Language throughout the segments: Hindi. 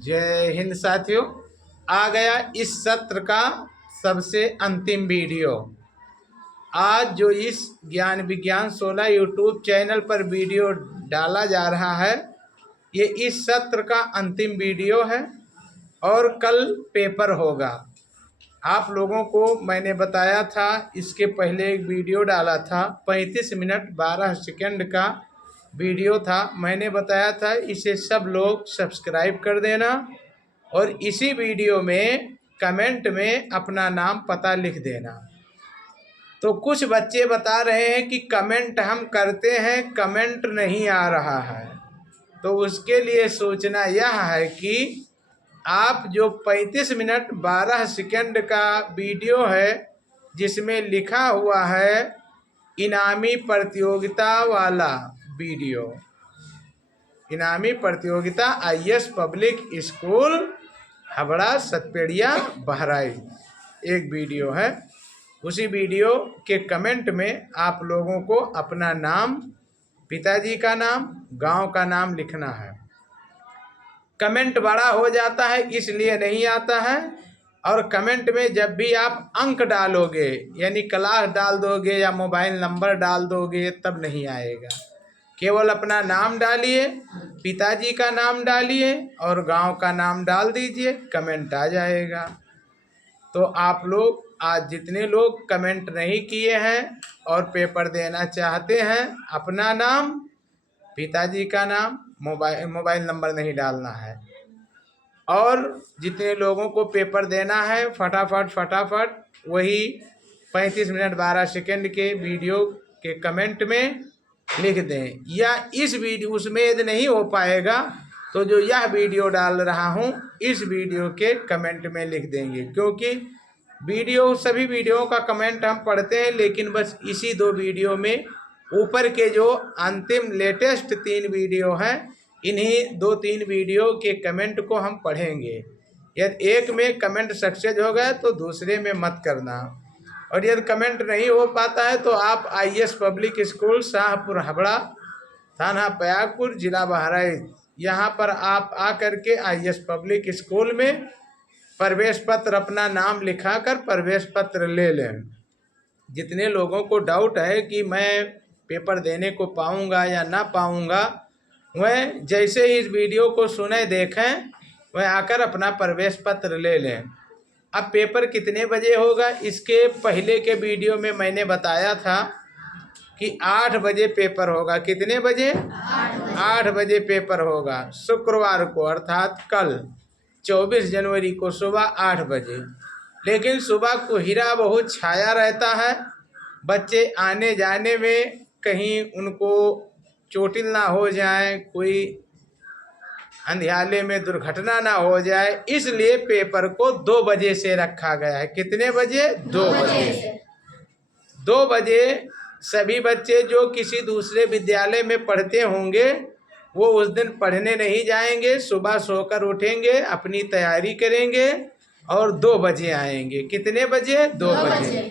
जय हिंद साथियों। आ गया इस सत्र का सबसे अंतिम वीडियो। आज जो इस ज्ञान विज्ञान 16 यूट्यूब चैनल पर वीडियो डाला जा रहा है, ये इस सत्र का अंतिम वीडियो है और कल पेपर होगा। आप लोगों को मैंने बताया था, इसके पहले एक वीडियो डाला था, 35 मिनट 12 सेकंड का वीडियो था। मैंने बताया था इसे सब लोग सब्सक्राइब कर देना और इसी वीडियो में कमेंट में अपना नाम पता लिख देना। तो कुछ बच्चे बता रहे हैं कि कमेंट हम करते हैं, कमेंट नहीं आ रहा है। तो उसके लिए सूचना यह है कि आप जो 35 मिनट 12 सेकंड का वीडियो है, जिसमें लिखा हुआ है इनामी प्रतियोगिता वाला वीडियो, इनामी प्रतियोगिता IAS पब्लिक स्कूल हबड़ा सतपेड़िया बहराइच एक वीडियो है। उसी वीडियो के कमेंट में आप लोगों को अपना नाम, पिताजी का नाम, गांव का नाम लिखना है। कमेंट बड़ा हो जाता है इसलिए नहीं आता है। और कमेंट में जब भी आप अंक डालोगे, यानी क्लास डाल दोगे या मोबाइल नंबर डाल दोगे, तब नहीं आएगा। केवल अपना नाम डालिए, पिताजी का नाम डालिए और गांव का नाम डाल दीजिए, कमेंट आ जाएगा। तो आप लोग आज जितने लोग कमेंट नहीं किए हैं और पेपर देना चाहते हैं, अपना नाम, पिताजी का नाम, मोबाइल नंबर नहीं डालना है। और जितने लोगों को पेपर देना है, फटाफट वही 35 मिनट 12 सेकंड के वीडियो के कमेंट में लिख दें। या इस वीडियो, उसमें यदि नहीं हो पाएगा तो जो यह वीडियो डाल रहा हूँ, इस वीडियो के कमेंट में लिख देंगे। क्योंकि वीडियो, सभी वीडियो का कमेंट हम पढ़ते हैं, लेकिन बस इसी 2 वीडियो में, ऊपर के जो अंतिम लेटेस्ट 3 वीडियो हैं, इन्हीं 2-3 वीडियो के कमेंट को हम पढ़ेंगे। यदि एक में कमेंट सक्सेस हो गए तो दूसरे में मत करना। और यदि कमेंट नहीं हो पाता है तो आप IAS पब्लिक स्कूल शाहपुर हबड़ा, थाना पयागपुर, जिला बहराइच, यहाँ पर आप आकर के IAS पब्लिक स्कूल में प्रवेश पत्र, अपना नाम लिखाकर प्रवेश पत्र ले लें। जितने लोगों को डाउट है कि मैं पेपर देने को पाऊंगा या ना पाऊंगा, वह जैसे ही इस वीडियो को सुने, देखें, वह आकर अपना प्रवेश पत्र ले लें। अब पेपर कितने बजे होगा, इसके पहले के वीडियो में मैंने बताया था कि 8 बजे पेपर होगा। कितने बजे? 8 बजे पेपर होगा, शुक्रवार को, अर्थात कल 24 जनवरी को सुबह 8 बजे। लेकिन सुबह कोहरा बहुत छाया रहता है, बच्चे आने जाने में कहीं उनको चोटिल ना हो जाए, कोई अंधियाले में दुर्घटना ना हो जाए, इसलिए पेपर को 2 बजे से रखा गया है। कितने बजे? 2 बजे। 2 बजे सभी बच्चे जो किसी दूसरे विद्यालय में पढ़ते होंगे, वो उस दिन पढ़ने नहीं जाएंगे, सुबह सोकर उठेंगे, अपनी तैयारी करेंगे और 2 बजे आएंगे। कितने बजे? 2 बजे।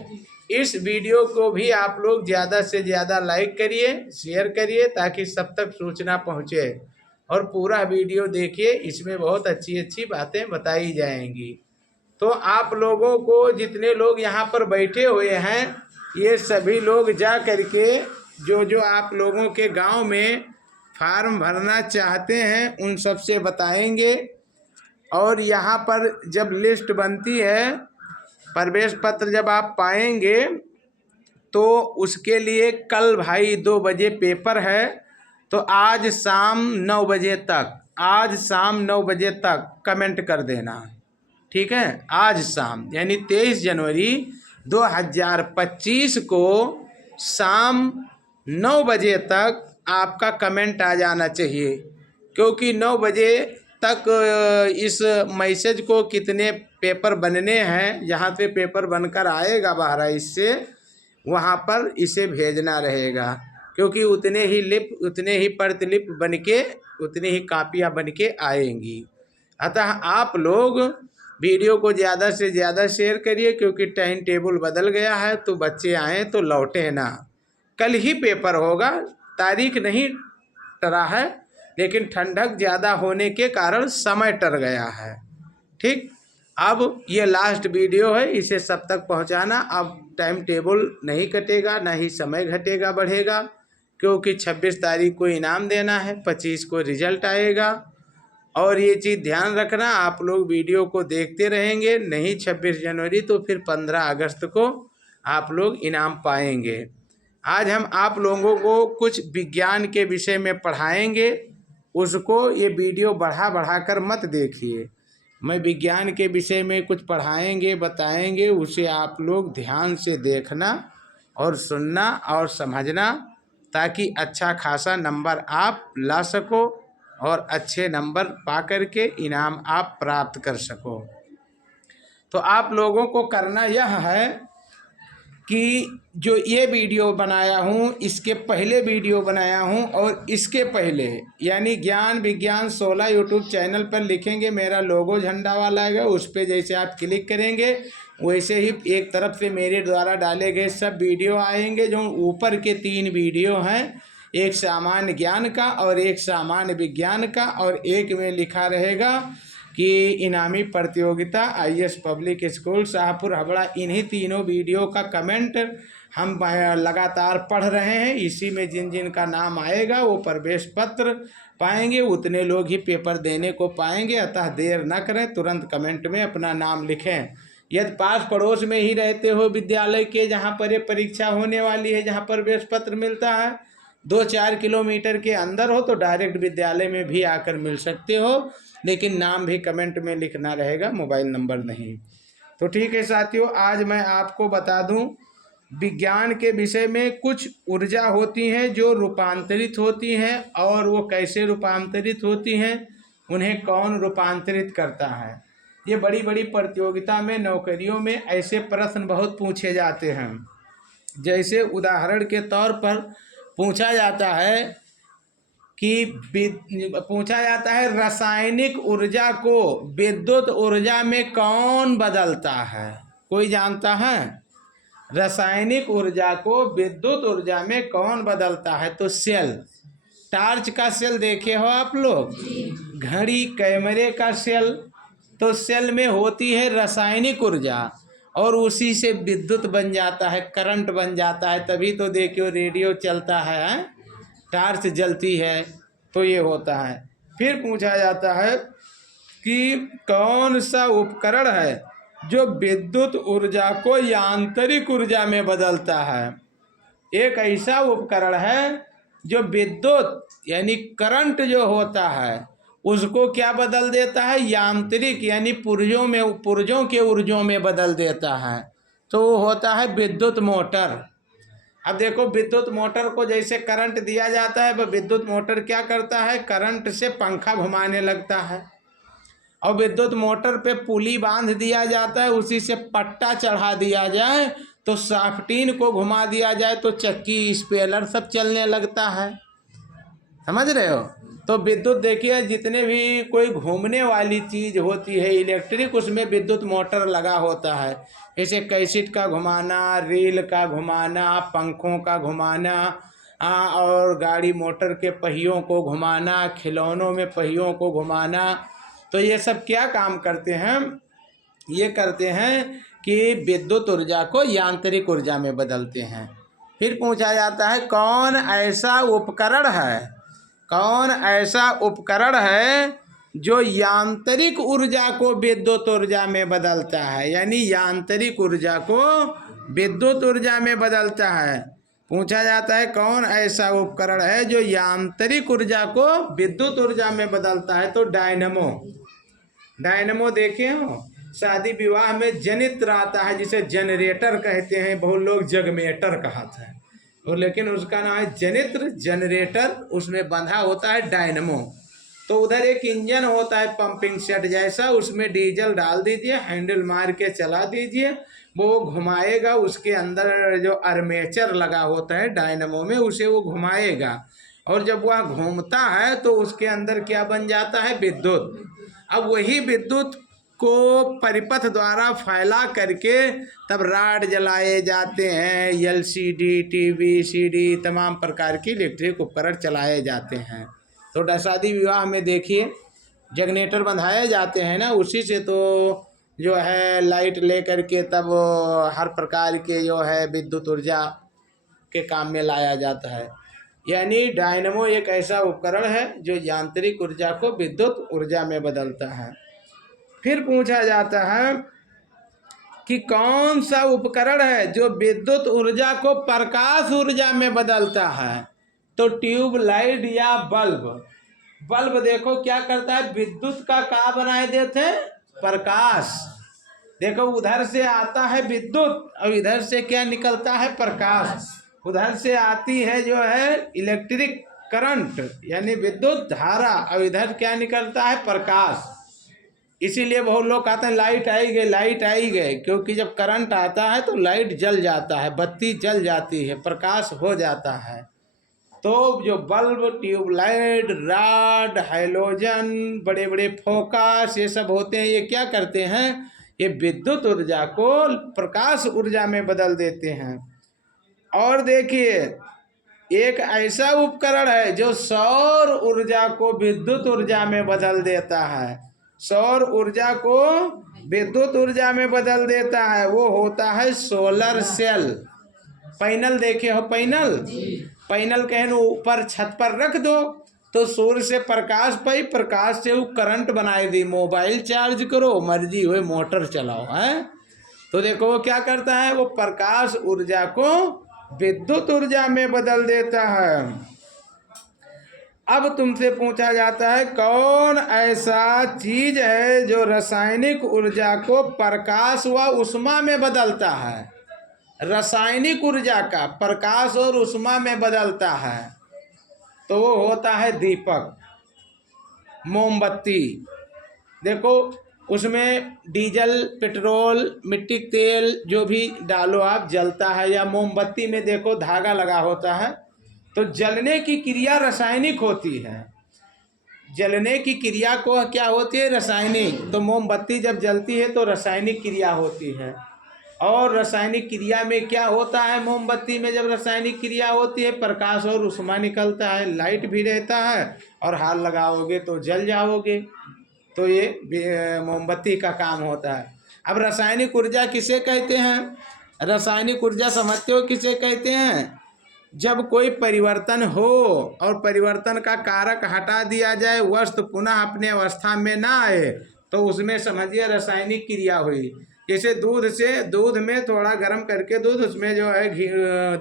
इस वीडियो को भी आप लोग ज़्यादा से ज़्यादा लाइक करिए, शेयर करिए, ताकि सब तक सूचना पहुँचे। और पूरा वीडियो देखिए, इसमें बहुत अच्छी बातें बताई जाएंगी। तो आप लोगों को, जितने लोग यहाँ पर बैठे हुए हैं, ये सभी लोग जा करके जो आप लोगों के गांव में फार्म भरना चाहते हैं, उन सब से बताएंगे। और यहाँ पर जब लिस्ट बनती है, प्रवेश पत्र जब आप पाएंगे, तो उसके लिए कल भाई 2 बजे पेपर है। तो आज शाम 9 बजे तक, आज शाम 9 बजे तक कमेंट कर देना, ठीक है? आज शाम, यानी 23 जनवरी 2025 को शाम 9 बजे तक आपका कमेंट आ जाना चाहिए। क्योंकि 9 बजे तक इस मैसेज को, कितने पेपर बनने हैं, जहाँ पे पेपर बनकर आएगा बहराइच से, वहाँ पर इसे भेजना रहेगा। क्योंकि उतने ही लिप, उतने ही प्रतिलिप बन के, उतनी ही कापियाँ बन के आएंगी। अतः आप लोग वीडियो को ज़्यादा से ज़्यादा शेयर करिए, क्योंकि टाइम टेबल बदल गया है, तो बच्चे आएँ तो लौटे ना। कल ही पेपर होगा, तारीख नहीं टरा है, लेकिन ठंडक ज़्यादा होने के कारण समय टर गया है। ठीक, अब ये लास्ट वीडियो है, इसे सब तक पहुंचाना। अब टाइम टेबल नहीं कटेगा, ना ही समय घटेगा बढ़ेगा, क्योंकि 26 तारीख को इनाम देना है, 25 को रिजल्ट आएगा। और ये चीज़ ध्यान रखना, आप लोग वीडियो को देखते रहेंगे, नहीं 26 जनवरी तो फिर 15 अगस्त को आप लोग इनाम पाएंगे। आज हम आप लोगों को कुछ विज्ञान के विषय में पढ़ाएंगे, उसको ये वीडियो बढ़ा कर मत देखिए। मैं विज्ञान के विषय में कुछ पढ़ाएंगे, बताएंगे, उसे आप लोग ध्यान से देखना और सुनना और समझना, ताकि अच्छा खासा नंबर आप ला सको और अच्छे नंबर पा करके इनाम आप प्राप्त कर सको। तो आप लोगों को करना यह है कि जो ये वीडियो बनाया हूँ, इसके पहले वीडियो बनाया हूँ और इसके पहले, यानी ज्ञान विज्ञान 16 यूट्यूब चैनल पर लिखेंगे, मेरा लोगो झंडा वाला है, उस पर जैसे आप क्लिक करेंगे वैसे ही एक तरफ से मेरे द्वारा डाले गए सब वीडियो आएंगे। जो ऊपर के 3 वीडियो हैं, एक सामान्य ज्ञान का और एक सामान्य विज्ञान का, और एक में लिखा रहेगा कि इनामी प्रतियोगिता IAS पब्लिक स्कूल शाहपुर हबड़ा। इन्हीं तीनों वीडियो का कमेंट हम लगातार पढ़ रहे हैं। इसी में जिन जिन का नाम आएगा वो प्रवेश पत्र पाएंगे, उतने लोग ही पेपर देने को पाएंगे। अतः देर न करें, तुरंत कमेंट में अपना नाम लिखें। यदि पास पड़ोस में ही रहते हो विद्यालय के, जहाँ पर ये परीक्षा होने वाली है, जहाँ प्रवेश पत्र मिलता है, 2-4 किलोमीटर के अंदर हो तो डायरेक्ट विद्यालय में भी आकर मिल सकते हो, लेकिन नाम भी कमेंट में लिखना रहेगा, मोबाइल नंबर नहीं। तो ठीक है साथियों, आज मैं आपको बता दूं विज्ञान के विषय में कुछ ऊर्जा होती हैं जो रूपांतरित होती हैं, और वो कैसे रूपांतरित होती हैं, उन्हें कौन रूपांतरित करता है। ये बड़ी बड़ी प्रतियोगिता में, नौकरियों में ऐसे प्रश्न बहुत पूछे जाते हैं। जैसे उदाहरण के तौर पर पूछा जाता है रासायनिक ऊर्जा को विद्युत ऊर्जा में कौन बदलता है। कोई जानता है? रासायनिक ऊर्जा को विद्युत ऊर्जा में कौन बदलता है? तो सेल, टार्च का सेल देखे हो आप लोग, घड़ी, कैमरे का सेल। तो सेल में होती है रासायनिक ऊर्जा और उसी से विद्युत बन जाता है, करंट बन जाता है। तभी तो देखियो रेडियो चलता है, टार्च जलती है, तो ये होता है। फिर पूछा जाता है कि कौन सा उपकरण है जो विद्युत ऊर्जा को यांत्रिक ऊर्जा में बदलता है। एक ऐसा उपकरण है जो विद्युत यानी करंट जो होता है उसको क्या बदल देता है, यांत्रिक यानी पुर्जों के ऊर्जों में बदल देता है। तो वो होता है विद्युत मोटर। अब देखो, विद्युत मोटर को जैसे करंट दिया जाता है, वह विद्युत मोटर क्या करता है, करंट से पंखा घुमाने लगता है। और विद्युत मोटर पे पुली बांध दिया जाता है, उसी से पट्टा चढ़ा दिया जाए तो साफ्टीन को घुमा दिया जाए तो चक्की, स्पेलर सब चलने लगता है। समझ रहे हो? तो विद्युत देखिए, जितने भी कोई घूमने वाली चीज़ होती है इलेक्ट्रिक, उसमें विद्युत मोटर लगा होता है। जैसे कैसेट का घुमाना, रेल का घुमाना, पंखों का घुमाना, और गाड़ी मोटर के पहियों को घुमाना, खिलौनों में पहियों को घुमाना। तो ये सब क्या काम करते हैं? ये करते हैं कि विद्युत ऊर्जा को यांत्रिक ऊर्जा में बदलते हैं। फिर पूछा जाता है कौन ऐसा उपकरण है जो यांत्रिक ऊर्जा को विद्युत ऊर्जा में बदलता है, यानी यांत्रिक ऊर्जा को विद्युत ऊर्जा में बदलता है। पूछा जाता है कौन ऐसा उपकरण है जो यांत्रिक ऊर्जा को विद्युत ऊर्जा में बदलता है। तो डायनमो देखे हो, शादी विवाह में जनित्र आता है जिसे जनरेटर कहते हैं, बहुत लोग जगमेटर कहते हैं, और लेकिन उसका नाम है जनित्र, जनरेटर। उसमें बंधा होता है डायनमो। तो उधर एक इंजन होता है पंपिंग सेट जैसा, उसमें डीजल डाल दीजिए, हैंडल मार के चला दीजिए, वो घुमाएगा। उसके अंदर जो आर्मेचर लगा होता है डायनमो में, उसे वो घुमाएगा, और जब वह घूमता है तो उसके अंदर क्या बन जाता है, विद्युत। अब वही विद्युत को परिपथ द्वारा फैला करके तब राड जलाए जाते हैं, LCD, TV, CD, तमाम प्रकार की इलेक्ट्रिक उपकरण चलाए जाते हैं। तो शादी विवाह में देखिए जनरेटर बंधाए जाते हैं ना, उसी से तो जो है लाइट ले करके तब हर प्रकार के जो है विद्युत ऊर्जा के काम में लाया जाता है। यानी डायनमो एक ऐसा उपकरण है जो यांत्रिक ऊर्जा को विद्युत ऊर्जा में बदलता है। फिर पूछा जाता है कि कौन सा उपकरण है जो विद्युत ऊर्जा को प्रकाश ऊर्जा में बदलता है? तो ट्यूबलाइट या बल्ब। बल्ब देखो क्या करता है, विद्युत का बनाए देते हैं, प्रकाश। देखो उधर से आता है विद्युत और इधर से क्या निकलता है, प्रकाश। उधर से आती है जो है इलेक्ट्रिक करंट यानी विद्युत धारा और इधर क्या निकलता है, प्रकाश। इसीलिए बहुत लोग कहते हैं लाइट आई गई, लाइट आई गई, क्योंकि जब करंट आता है तो लाइट जल जाता है, बत्ती जल जाती है, प्रकाश हो जाता है। तो जो बल्ब, ट्यूबलाइट, रॉड, हैलोजन, बड़े बड़े फोकस ये सब होते हैं, ये क्या करते हैं, ये विद्युत ऊर्जा को प्रकाश ऊर्जा में बदल देते हैं। और देखिए एक ऐसा उपकरण है जो सौर ऊर्जा को विद्युत ऊर्जा में बदल देता है। सौर ऊर्जा को विद्युत ऊर्जा में बदल देता है, वो होता है सोलर सेल। पैनल देखे हो, पैनल पैनल कहें ऊपर छत पर रख दो तो सूर्य से प्रकाश पाई, प्रकाश से वो करंट बनाए दी, मोबाइल चार्ज करो, मर्जी हुए मोटर चलाओ है। तो देखो वो क्या करता है, वो प्रकाश ऊर्जा को विद्युत ऊर्जा में बदल देता है। अब तुमसे पूछा जाता है कौन ऐसा चीज है जो रासायनिक ऊर्जा को प्रकाश व ऊष्मा में बदलता है? रासायनिक ऊर्जा का प्रकाश और ऊष्मा में बदलता है, तो वो होता है दीपक, मोमबत्ती। देखो उसमें डीजल, पेट्रोल, मिट्टी तेल जो भी डालो आप जलता है, या मोमबत्ती में देखो धागा लगा होता है, तो जलने की क्रिया रासायनिक होती है। जलने की क्रिया को क्या होती है, रासायनिक। तो मोमबत्ती जब जलती है तो रासायनिक क्रिया होती है। और रासायनिक क्रिया में क्या होता है, मोमबत्ती में जब रासायनिक क्रिया होती है प्रकाश और ऊष्मा निकलता है, लाइट भी रहता है और हाथ लगाओगे तो जल जाओगे। तो ये मोमबत्ती का काम होता है। अब रासायनिक ऊर्जा किसे कहते हैं? रासायनिक ऊर्जा समझते हो किसे कहते हैं? जब कोई परिवर्तन हो और परिवर्तन का कारक हटा दिया जाए, वस्तु पुनः अपने अवस्था में ना आए, तो उसमें समझिए रासायनिक क्रिया हुई। जैसे दूध में थोड़ा गर्म करके दूध, उसमें जो है घी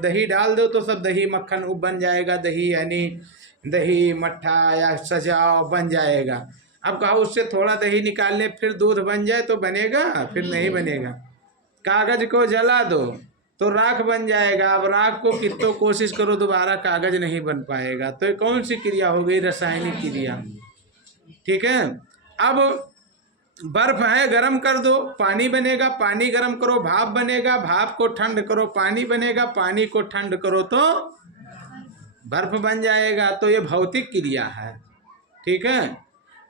दही डाल दो तो सब दही मक्खन बन जाएगा, दही यानी दही मट्ठा या सजाव बन जाएगा। अब कहो उससे थोड़ा दही निकाल ले फिर दूध बन जाए तो बनेगा? फिर नहीं बनेगा। कागज को जला दो तो राख बन जाएगा, अब राख को कितनों कोशिश करो दोबारा कागज नहीं बन पाएगा। तो ये कौन सी क्रिया हो गई? रासायनिक क्रिया। ठीक है। अब बर्फ है, गरम कर दो, पानी बनेगा, पानी गरम करो, भाप बनेगा, भाप को ठंड करो, पानी बनेगा, पानी को ठंड करो तो बर्फ बन जाएगा। तो ये भौतिक क्रिया है। ठीक है।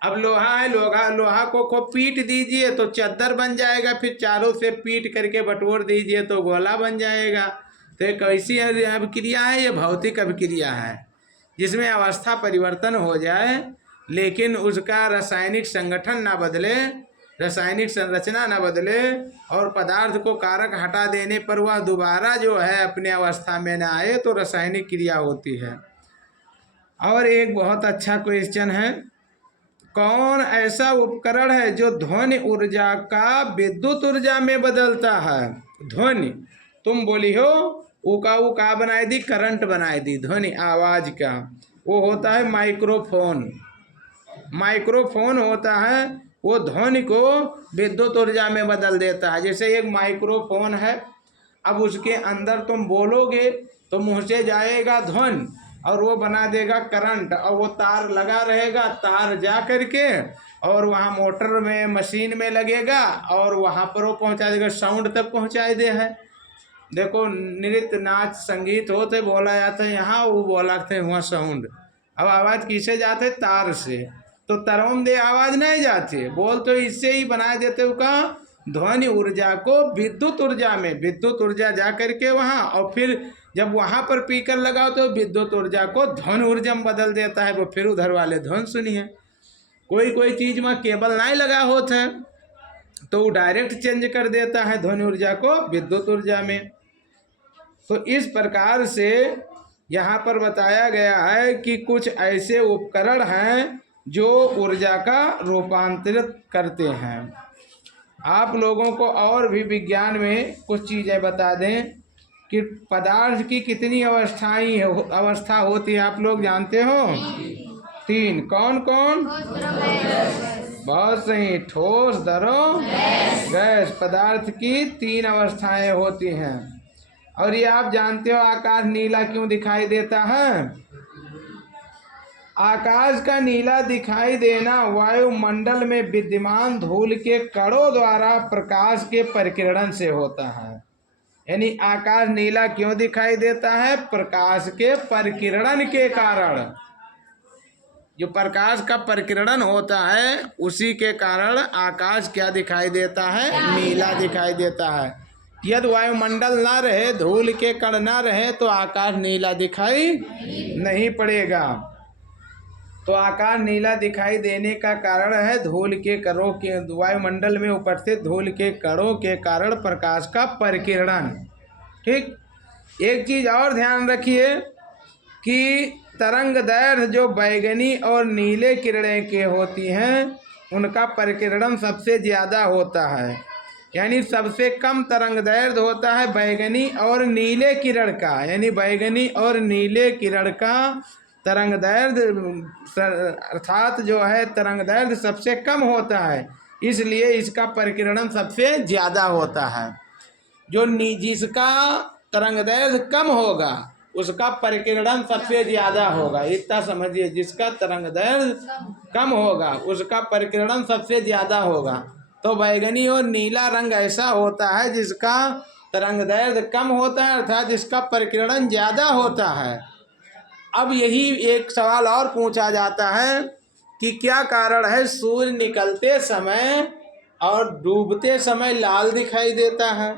अब लोहा है, लोहा को पीट दीजिए तो चद्दर बन जाएगा, फिर चारों से पीट करके बटोर दीजिए तो गोला बन जाएगा। तो ये कैसी अभिक्रिया है? ये भौतिक अभिक्रिया है, जिसमें अवस्था परिवर्तन हो जाए लेकिन उसका रासायनिक संगठन ना बदले, रासायनिक संरचना ना बदले, और पदार्थ को कारक हटा देने पर वह दोबारा जो है अपने अवस्था में ना आए, तो रासायनिक क्रिया होती है। और एक बहुत अच्छा क्वेश्चन है, कौन ऐसा उपकरण है जो ध्वनि ऊर्जा का विद्युत ऊर्जा में बदलता है? ध्वनि, तुम बोली हो उका बनाई दी, करंट बनाई दी, ध्वनि आवाज का, वो होता है माइक्रोफोन। माइक्रोफोन होता है वो ध्वनि को विद्युत ऊर्जा में बदल देता है। जैसे एक माइक्रोफोन है, अब उसके अंदर तुम बोलोगे तो मुँह से जाएगा ध्वनि और वो बना देगा करंट, और वो तार लगा रहेगा, तार जा करके और वहाँ मोटर में मशीन में लगेगा और वहाँ पर वो पहुँचा देगा, साउंड तक पहुँचा दे है। देखो नृत्य नाच संगीत होते बोला जाता है यहाँ, वो बोलाते हैं वहाँ साउंड। अब आवाज़ किसे जाते है? तार से। तो तरम दे आवाज़ नहीं जाती, बोल तो इससे ही बना देते हो का ध्वनि ऊर्जा को विद्युत ऊर्जा में, विद्युत ऊर्जा जा करके वहाँ, और फिर जब वहाँ पर स्पीकर लगाओ तो विद्युत ऊर्जा को ध्वनि ऊर्जा में बदल देता है। वो फिर उधर वाले ध्वनि सुनिए। कोई कोई चीज़ में केबल नहीं लगा होता है तो वो डायरेक्ट चेंज कर देता है ध्वनि ऊर्जा को विद्युत ऊर्जा में। तो इस प्रकार से यहाँ पर बताया गया है कि कुछ ऐसे उपकरण हैं जो ऊर्जा का रूपांतरित करते हैं। आप लोगों को और भी विज्ञान में कुछ चीज़ें बता दें कि पदार्थ की कितनी अवस्था होती है, आप लोग जानते हो? 3। कौन कौन? बहुत सही। ठोस, द्रव, गैस। पदार्थ की 3 अवस्थाएं होती हैं। और ये आप जानते हो आकाश नीला क्यों दिखाई देता है? आकाश का नीला दिखाई देना वायुमंडल में विद्यमान धूल के कणों द्वारा प्रकाश के परिकिरण से होता है। यानी आकाश नीला क्यों दिखाई देता है? प्रकाश के परिकिरण के कारण। जो प्रकाश का परिकिरण होता है उसी के कारण आकाश क्या दिखाई देता है? नीला दिखाई देता है। यदि वायुमंडल ना रहे, धूल के कण ना रहे तो आकाश नीला दिखाई नहीं पड़ेगा। तो आकाश नीला दिखाई देने का कारण है धूल के कणों के, वायुमंडल में उपस्थित धूल के कणों के कारण प्रकाश का परिकिरण। ठीक। एक चीज़ और ध्यान रखिए कि तरंगदैर्घ्य जो बैगनी और नीले किरणें के होती हैं उनका परिकिरण सबसे ज़्यादा होता है। यानी सबसे कम तरंगदैर्घ्य होता है बैगनी और नीले किरण का। यानी बैगनी और नीले किरण का तरंगदैर्घ्य अर्थात जो है तरंगदैर्घ्य सबसे कम होता है, इसलिए इसका परिकिरण सबसे ज़्यादा होता है। जिसका तरंगदैर्घ्य कम होगा उसका परिकिरण सबसे ज़्यादा होगा। इतना समझिए, जिसका तरंगदैर्घ्य कम होगा उसका परिकिरण सबसे ज़्यादा होगा। तो बैगनी और नीला रंग ऐसा होता है जिसका तरंगदैर्घ्य कम होता है, अर्थात जिसका परिकिरण ज़्यादा होता है। अब यही एक सवाल और पूछा जाता है कि क्या कारण है सूर्य निकलते समय और डूबते समय लाल दिखाई देता है?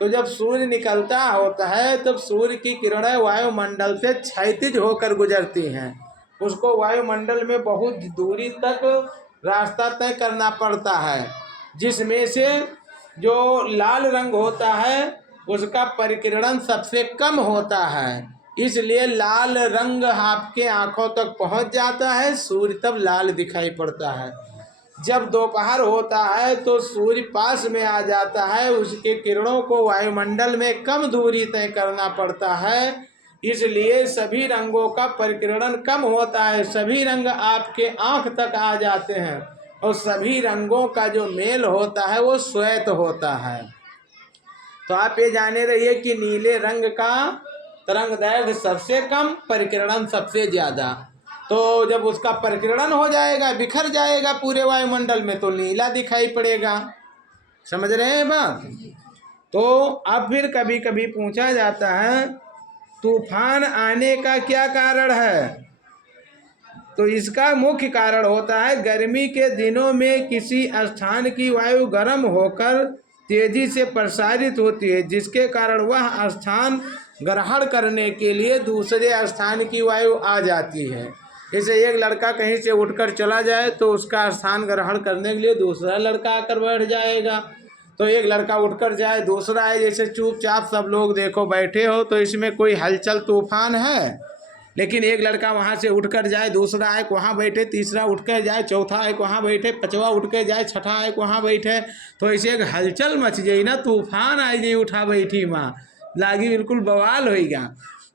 तो जब सूर्य निकलता होता है तब सूर्य की किरणें वायुमंडल से क्षैतिज होकर गुजरती हैं। उसको वायुमंडल में बहुत दूरी तक रास्ता तय करना पड़ता है, जिसमें से जो लाल रंग होता है उसका परिकिरण सबसे कम होता है। इसलिए लाल रंग आपके आँखों तक पहुंच जाता है, सूर्य तब लाल दिखाई पड़ता है। जब दोपहर होता है तो सूर्य पास में आ जाता है, उसके किरणों को वायुमंडल में कम दूरी तय करना पड़ता है, इसलिए सभी रंगों का परिकिरण कम होता है। सभी रंग आपके आँख तक आ जाते हैं और सभी रंगों का जो मेल होता है वो श्वेत होता है। तो आप ये जाने रहिए कि नीले रंग का तरंगदैर्घ्य सबसे कम, परिकिरण सबसे ज़्यादा। तो जब उसका परिकिरण हो जाएगा, बिखर जाएगा पूरे वायुमंडल में, तो नीला दिखाई पड़ेगा। समझ रहे हैं बात? तो अब फिर कभी कभी पूछा जाता है तूफान आने का क्या कारण है? तो इसका मुख्य कारण होता है गर्मी के दिनों में किसी स्थान की वायु गर्म होकर तेजी से प्रसारित होती है, जिसके कारण वह स्थान ग्रहण करने के लिए दूसरे स्थान की वायु आ जाती है। जैसे एक लड़का कहीं से उठकर चला जाए तो उसका स्थान ग्रहण करने के लिए दूसरा लड़का आकर बैठ जाएगा। तो एक लड़का उठकर जाए, दूसरा है, जैसे चुपचाप सब लोग देखो बैठे हो तो इसमें कोई हलचल तूफान है। लेकिन एक लड़का वहाँ से उठकर जाए, दूसरा एक वहाँ बैठे, तीसरा उठकर जाए, चौथा एक वहाँ बैठे, पांचवा उठकर जाए, छठा एक वहाँ बैठे, तो ऐसे एक हलचल मच जाए ना, तूफान आ जाए उठा बैठी माँ, लागी बिल्कुल बवाल होएगा।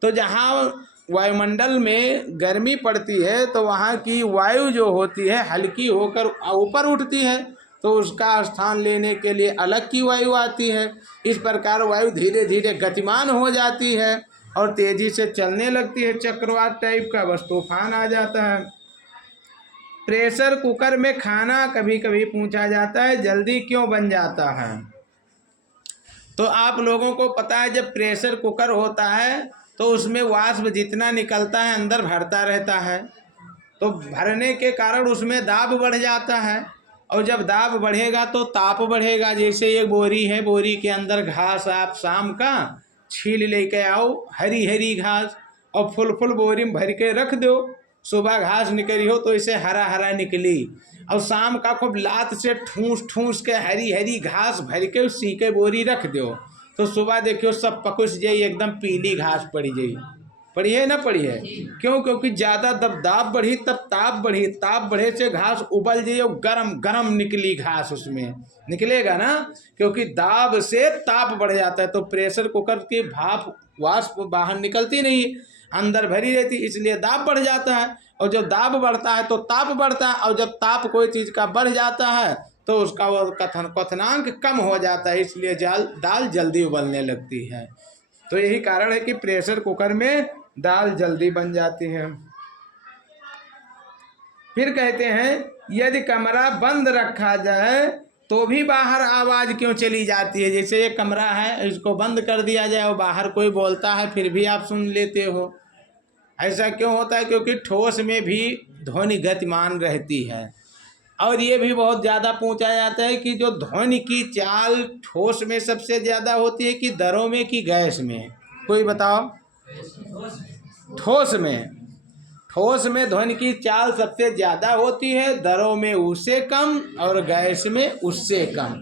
तो जहाँ वायुमंडल में गर्मी पड़ती है तो वहाँ की वायु जो होती है हल्की होकर ऊपर उठती है, तो उसका स्थान लेने के लिए अलग की वायु आती है। इस प्रकार वायु धीरे धीरे गतिमान हो जाती है और तेजी से चलने लगती है, चक्रवात टाइप का, बस तूफान आ जाता है। प्रेशर कुकर में खाना कभी कभी पूछा जाता है जल्दी क्यों बन जाता है? तो आप लोगों को पता है जब प्रेशर कुकर होता है तो उसमें वाष्प जितना निकलता है अंदर भरता रहता है, तो भरने के कारण उसमें दाब बढ़ जाता है। और जब दाब बढ़ेगा तो ताप बढ़ेगा। जैसे एक बोरी है, बोरी के अंदर घास आप शाम का छील लेके आओ, हरी हरी घास, और फुल बोरी में भर के रख दो। सुबह घास निकली हो तो इसे हरा हरा निकली, और शाम का खूब लात से ठूस ठूस के हरी हरी घास भर के उसी के बोरी रख दो, तो सुबह देखियो सब पकुस जाई, एकदम पीली घास पड़ी जाई। पड़ी है ना पड़ी है? क्यों? क्योंकि ज़्यादा जब दाब बढ़ी तब ताप बढ़ी, ताप बढ़े से घास उबल जाइए और गरम गरम निकली घास उसमें निकलेगा ना, क्योंकि दाब से ताप बढ़ जाता है। तो प्रेशर कुकर की भाप वाष्प बाहर निकलती नहीं, अंदर भरी रहती, इसलिए दाब बढ़ जाता है। और जब दाब बढ़ता है तो ताप बढ़ता है, और जब ताप कोई चीज़ का बढ़ जाता है तो उसका वो क्वथनांक कम हो जाता है, इसलिए दाल जल्दी उबलने लगती है। तो यही कारण है कि प्रेशर कुकर में दाल जल्दी बन जाती है। फिर कहते हैं यदि कमरा बंद रखा जाए तो भी बाहर आवाज़ क्यों चली जाती है? जैसे ये कमरा है, इसको बंद कर दिया जाए और बाहर कोई बोलता है फिर भी आप सुन लेते हो। ऐसा क्यों होता है? क्योंकि ठोस में भी ध्वनि गतिमान रहती है। और ये भी बहुत ज़्यादा पूछा जाता है कि जो ध्वनि की चाल ठोस में सबसे ज़्यादा होती है कि दरों में कि गैस में? कोई बताओ। ठोस में। ठोस में ध्वनि की चाल सबसे ज़्यादा होती है, दरों में उससे कम और गैस में उससे कम।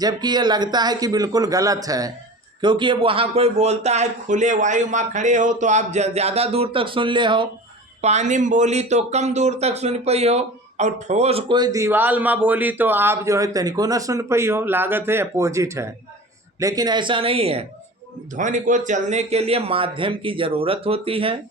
जबकि ये लगता है कि बिल्कुल गलत है, क्योंकि अब वहाँ कोई बोलता है खुले वायु में खड़े हो तो आप ज़्यादा दूर तक सुन ले हो, पानी में बोली तो कम दूर तक सुन पाई हो, और ठोस कोई दीवार में बोली तो आप जो है तनिको न सुन पाई हो। लागत है अपोजिट है। लेकिन ऐसा नहीं है, ध्वनि को चलने के लिए माध्यम की ज़रूरत होती है।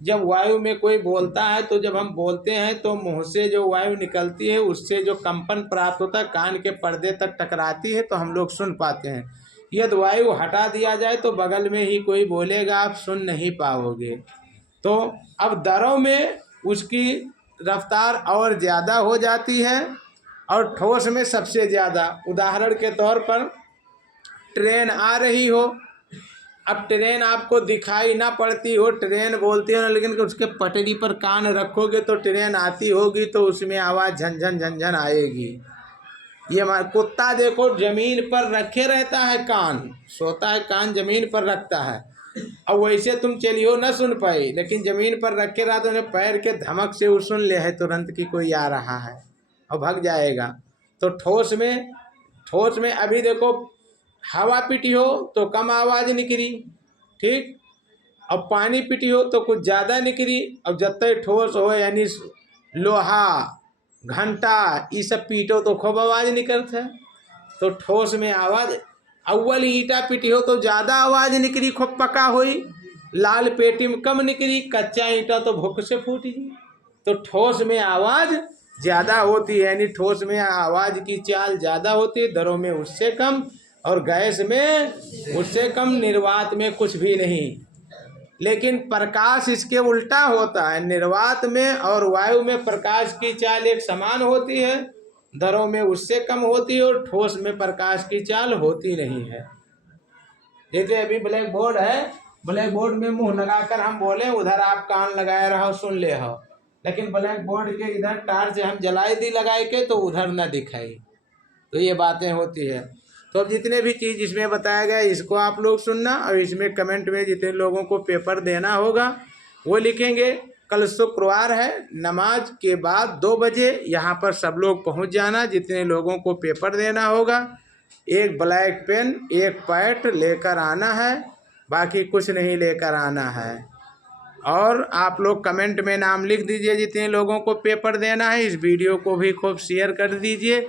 जब वायु में कोई बोलता है तो जब हम बोलते हैं तो मुंह से जो वायु निकलती है उससे जो कंपन प्राप्त होता है कान के पर्दे तक टकराती है तो हम लोग सुन पाते हैं। यदि वायु हटा दिया जाए तो बगल में ही कोई बोलेगा, आप सुन नहीं पाओगे। तो अब दरों में उसकी रफ्तार और ज़्यादा हो जाती है और ठोस में सबसे ज़्यादा। उदाहरण के तौर पर ट्रेन आ रही हो, अब ट्रेन आपको दिखाई ना पड़ती हो, ट्रेन बोलती हो ना, लेकिन उसके पटरी पर कान रखोगे तो ट्रेन आती होगी तो उसमें आवाज़ झनझन झनझन आएगी। ये कुत्ता देखो ज़मीन पर रखे रहता है कान, सोता है कान ज़मीन पर रखता है, अब वैसे तुम चलियो ना सुन पाई, लेकिन ज़मीन पर रखे रहा तो उन्हें पैर के धमक से वो सुन ले है तुरंत कि कोई आ रहा है और भाग जाएगा। तो ठोस में अभी देखो हवा पीटी हो तो कम आवाज़ निकली, ठीक, अब पानी पीटी हो तो कुछ ज़्यादा निकली। अब जब तक ठोस हो यानी लोहा घंटा ये सब पीटो तो खूब आवाज़ निकलता है। तो ठोस में आवाज़, अव्वल ईटा पीटी हो तो ज़्यादा आवाज़ निकली, खूब पका हुई, लाल पेटी में कम निकली, कच्चा ईटा तो भूख से फूटी। तो ठोस में आवाज़ ज़्यादा होती है, यानी ठोस में आवाज़ की चाल ज़्यादा होती है, दरों में उससे कम और गैस में उससे कम, निर्वात में कुछ भी नहीं। लेकिन प्रकाश इसके उल्टा होता है, निर्वात में और वायु में प्रकाश की चाल एक समान होती है, दरों में उससे कम होती है और ठोस में प्रकाश की चाल होती नहीं है। जैसे अभी ब्लैक बोर्ड है, ब्लैक बोर्ड में मुंह लगाकर हम बोले उधर आप कान लगाए रहो सुन ले हो, लेकिन ब्लैक बोर्ड के इधर टार्च हम जलाई दी लगाए के तो उधर न दिखाई। तो ये बातें होती है। तो अब जितने भी चीज़ इसमें बताया गया इसको आप लोग सुनना, और इसमें कमेंट में जितने लोगों को पेपर देना होगा वो लिखेंगे। कल शुक्रवार है, नमाज के बाद 2 बजे यहाँ पर सब लोग पहुँच जाना। जितने लोगों को पेपर देना होगा एक ब्लैक पेन एक पैड लेकर आना है, बाकी कुछ नहीं लेकर आना है। और आप लोग कमेंट में नाम लिख दीजिए जितने लोगों को पेपर देना है। इस वीडियो को भी खूब शेयर कर दीजिए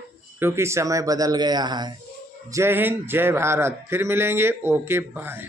क्योंकि समय बदल गया है। जय हिंद, जय भारत। फिर मिलेंगे। Okay, bye.